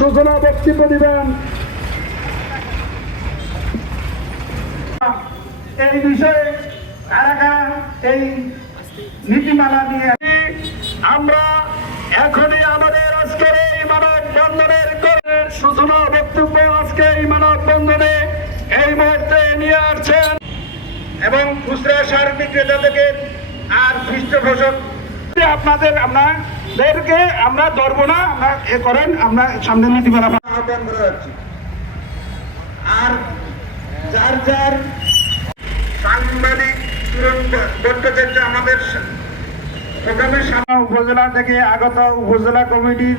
সূচনা বক্তব্য দিবেন। এই বিষয়ে কারা এই নীতিমালা নিয়ে আমরা এখনই আমাদের আজকের এই মানববন্ধনের সূচনা বক্তব্য আজকে এই মানববন্ধনে এই মুহূর্তে নিয়ে আসছেন এবং খুচরা সার বিক্রেতা থেকে আর পৃষ্ঠপোষক আপনাদেরকে আমরা ধরবো না, আমরা এ করেন, আমরা সামনে নীতিমালা আহ্বান করে যাচ্ছি। আর যার যার সাংবাদিক ভট্টাচার্য আমাদের উপজেলা থেকে আগত উপজেলা কমিটির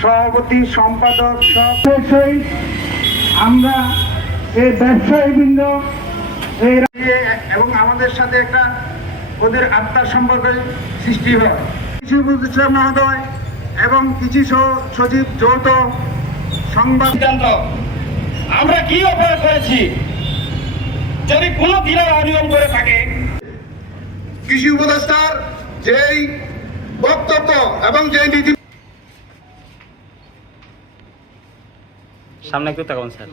সভাপতি সম্পাদক সবশেষই আমরা এই ব্যবসায়ীবৃন্দ এবং আমাদের সাথে একটা ওদের আত্মার সম্পর্ক সৃষ্টি হয়। কৃষি উপদেষ্টা মহোদয় এবং কৃষি সচিব যৌথ সংবাদ আমরা কি অপরাধ করেছি? যদি কোনো ডিলার অনিয়ম করে থাকে, কৃষি উপদেষ্টার যেই বক্তব্য এবং যেই নীতি সামনে একটু তাকান স্যার।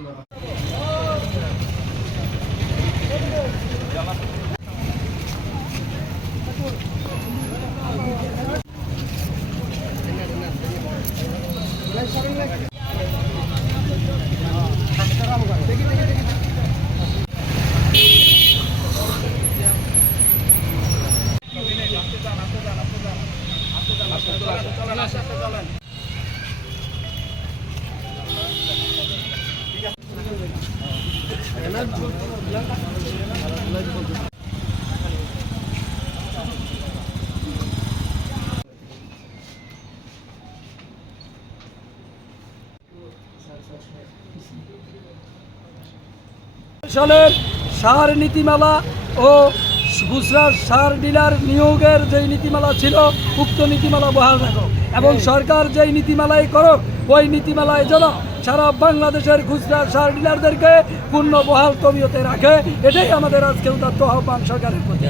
সালের সার নীতিমালা ও খুচরা সার ডিলার নিয়োগের যেই নীতিমালা ছিল, উক্ত নীতিমালা বহাল রাখো এবং সরকার যেই নীতিমালাই করুক ওই নীতিমালায় যেন সারা বাংলাদেশের খুচরা সার ডিলারদেরকে পূর্ণ বহাল তবিয়তে রাখে। এটাই আমাদের আজকে উদাত্ত আহ্বান সরকারের প্রতি।